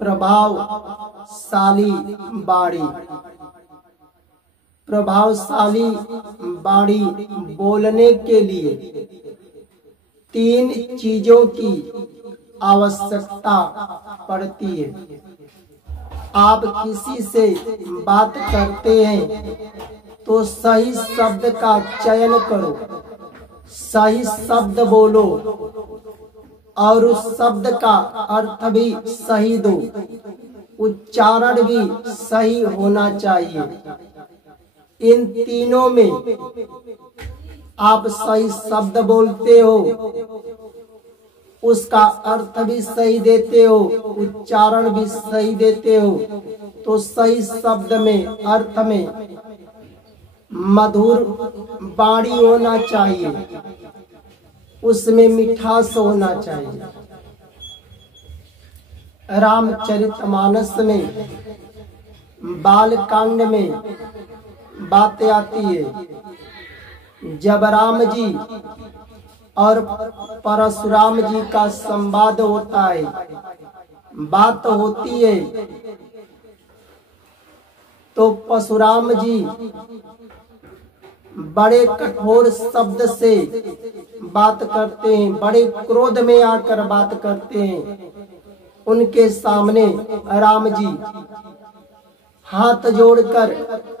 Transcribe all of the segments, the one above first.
प्रभावशाली बाणी। प्रभावशाली बाणी बोलने के लिए 3 चीजों की आवश्यकता पड़ती है। आप किसी से बात करते हैं तो सही शब्द का चयन करो, सही शब्द बोलो और उस शब्द का अर्थ भी सही दो, उच्चारण भी सही होना चाहिए। इन तीनों में आप सही शब्द बोलते हो, उसका अर्थ भी सही देते हो, उच्चारण भी सही देते हो, तो सही शब्द में, अर्थ में मधुर वाणी होना चाहिए, उसमें मिठास होना चाहिए। रामचरितमानस में बाल कांड में बातें आती है। जब राम जी और परशुराम जी का संवाद होता है, बात होती है, तो परशुराम जी बड़े कठोर शब्द से बात करते हैं, बड़े क्रोध में आकर बात करते हैं। उनके सामने राम जी हाथ जोड़कर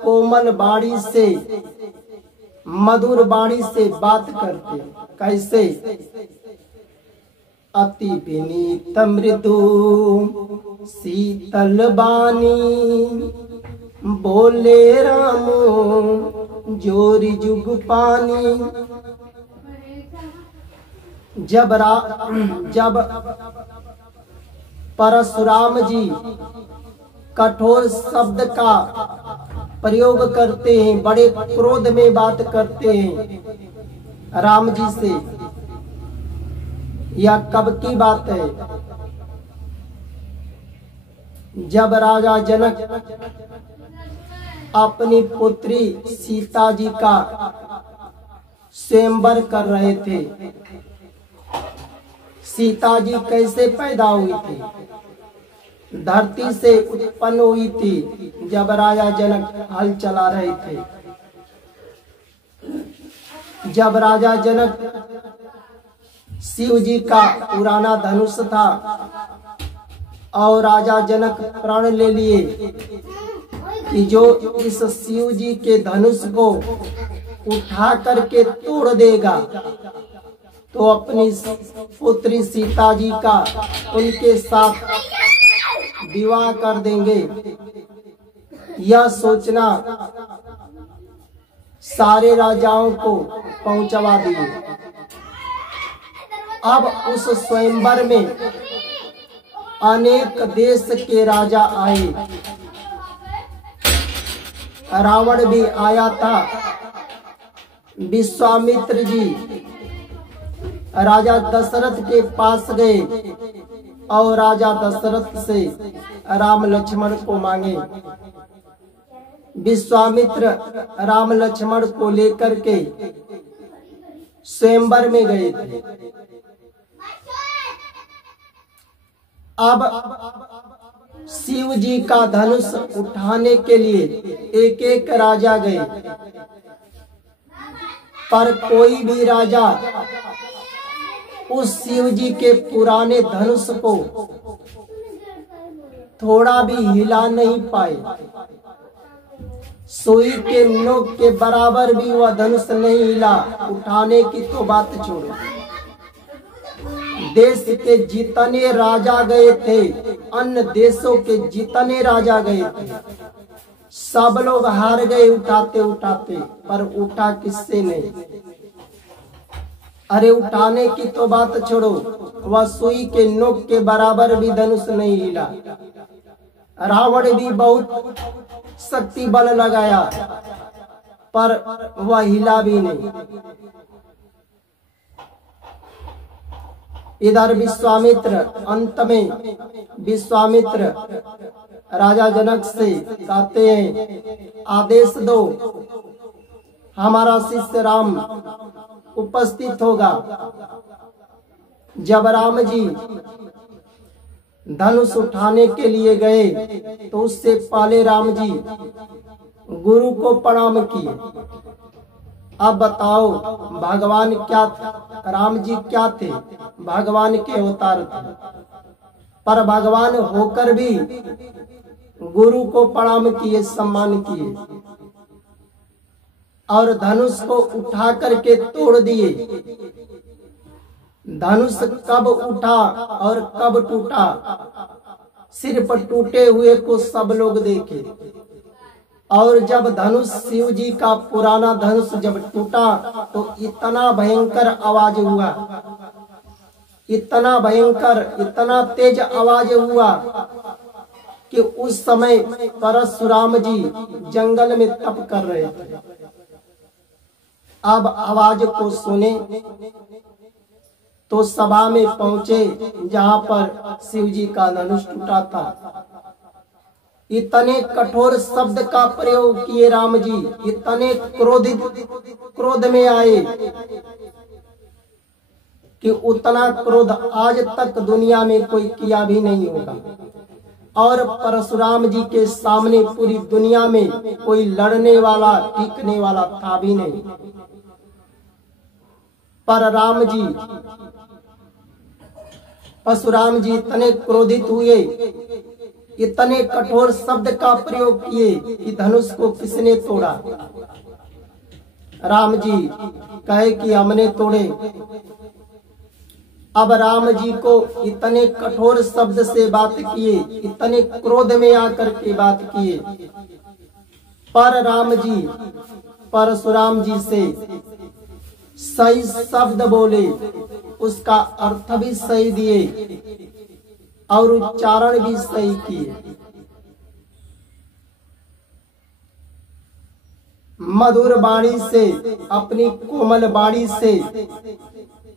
कोमल वाणी से, मधुर वाणी से बात करते। कैसे? अति विनीत मृदु शीतल वाणी, बोले राम जोरी जुग पानी। जब परशुराम जी कठोर शब्द का प्रयोग करते हैं, बड़े क्रोध में बात करते हैं राम जी से, यह कब की बात है? जब राजा जनक अपनी पुत्री सीता जी का स्वयंवर कर रहे थे। सीता जी कैसे पैदा हुई थी? धरती से उत्पन्न हुई थी जब राजा जनक हल चला रहे थे। जब राजा जनक, शिव जी का पुराना धनुष था और राजा जनक प्रण ले लिए कि जो इस शिव जी के धनुष को उठा करके तोड़ देगा तो अपनी पुत्री सीता जी का उनके साथ विवाह कर देंगे। यह सोचना सारे राजाओं को पहुंचवा दिए। अब उस स्वयंवर में अनेक देश के राजा आए। रावण भी आया था। विश्वामित्र जी राजा दशरथ के पास गए और राजा दशरथ से राम लक्ष्मण को मांगे। विश्वामित्र राम लक्ष्मण को लेकर के स्वयंवर में गए थे। अब शिव जी का धनुष उठाने के लिए एक एक राजा गए, पर कोई भी राजा उस शिव जी के पुराने धनुष को थोड़ा भी हिला नहीं पाए। सुई के नोक के बराबर भी वह धनुष नहीं हिला। उठाने की तो बात छोड़ो, देश के जितने राजा गए थे, अन्य देशों के जितने राजा गए थे, सब लोग हार गए उठाते उठाते, पर उठा किससे नहीं। अरे उठाने की तो बात छोड़ो, वह सुई के नोक के बराबर भी धनुष नहीं हिला। रावण भी बहुत शक्ति बल लगाया, पर वह हिला भी नहीं। इधर विश्वामित्र, अंत में विश्वामित्र राजा जनक से कहते हैं, आदेश दो, हमारा शिष्य राम उपस्थित होगा। जब राम जी धनुष उठाने के लिए गए तो उससे पहले राम जी गुरु को प्रणाम किए। अब बताओ भगवान क्या थे? राम जी क्या थे? भगवान के अवतार थे, पर भगवान होकर भी गुरु को प्रणाम किए, सम्मान किए और धनुष को उठा करके तोड़ दिए। धनुष कब उठा और कब टूटा, सिर्फ टूटे हुए को सब लोग देखे। और जब धनुष शिव जी का पुराना धनुष जब टूटा तो इतना भयंकर आवाज हुआ, इतना भयंकर, इतना तेज आवाज हुआ कि उस समय परशुराम जी जंगल में तप कर रहे थे। अब आवाज को सुने तो सभा में पहुंचे जहां पर शिव जी का धनुष टूटा था। इतने कठोर शब्द का प्रयोग किए राम जी, इतने क्रोध में आए कि उतना क्रोध आज तक दुनिया में कोई किया भी नहीं होगा। और परशुराम जी के सामने पूरी दुनिया में कोई लड़ने वाला, टिकने वाला था भी नहीं। पर राम जी, परशुराम जी इतने क्रोधित हुए, इतने कठोर शब्द का प्रयोग किए कि धनुष को किसने तोड़ा? राम जी कहे कि हमने तोड़े। अब राम जी को इतने कठोर शब्द से बात किए, इतने क्रोध में आकर के बात किए, पर राम जी परशुराम जी से सही शब्द बोले, उसका अर्थ भी सही दिए और उच्चारण भी सही किए। मधुर वाणी से, अपनी कोमल वाणी से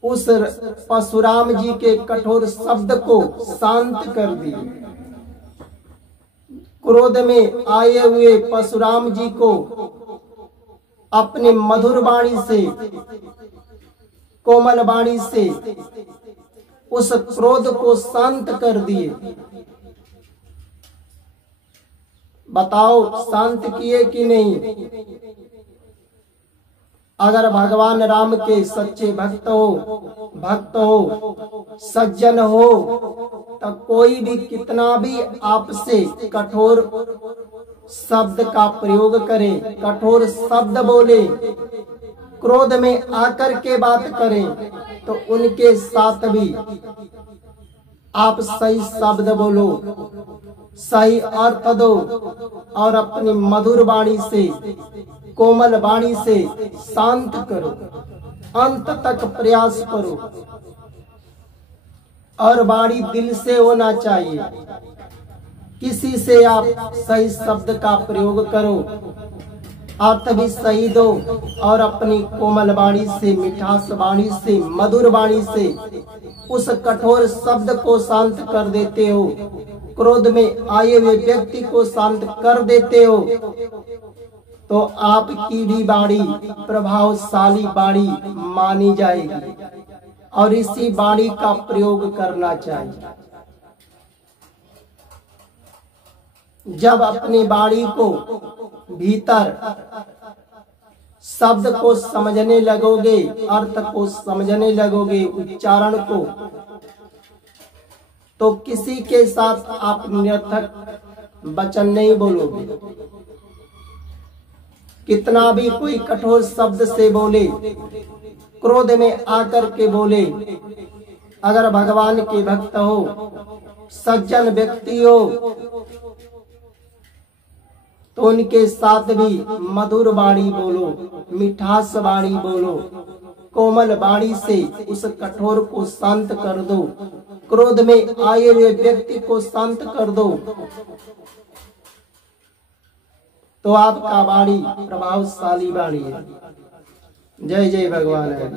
उस परशुराम जी के कठोर शब्द को शांत कर दिए। क्रोध में आए हुए परशुराम जी को अपने मधुर वाणी से, कोमल वाणी से उस क्रोध को शांत कर दिए। बताओ शांत किए कि नहीं? अगर भगवान राम के सच्चे भक्त हो, सज्जन हो, तो कोई भी कितना भी आपसे कठोर शब्द का प्रयोग करे, कठोर शब्द बोले, क्रोध में आकर के बात करें, तो उनके साथ भी आप सही शब्द बोलो, सही अर्थ दो और अपनी मधुर वाणी से, कोमल वाणी से शांत करो, अंत तक प्रयास करो। और वाणी दिल से होना चाहिए। किसी से आप सही शब्द का प्रयोग करो, अर्थ भी सही दो और अपनी कोमल वाणी से, मिठास वाणी से, मधुर वाणी से उस कठोर शब्द को शांत कर देते हो, क्रोध में आए हुए व्यक्ति को शांत कर देते हो, तो आपकी भी वाणी प्रभावशाली वाणी मानी जाएगी और इसी वाणी का प्रयोग करना चाहिए। जब अपनी वाणी को भीतर शब्द को समझने लगोगे, अर्थ को समझने लगोगे, उच्चारण को, तो किसी के साथ आप निरर्थक वचन नहीं बोलोगे। कितना भी कोई कठोर शब्द से बोले, क्रोध में आकर के बोले, अगर भगवान के भक्त हो, सज्जन व्यक्ति हो, तो उनके साथ भी मधुर वाणी बोलो, मिठास वाणी बोलो, कोमल वाणी से उस कठोर को शांत कर दो, क्रोध में आए हुए व्यक्ति को शांत कर दो, तो आपका वाणी प्रभावशाली वाणी है। जय जय भगवान है।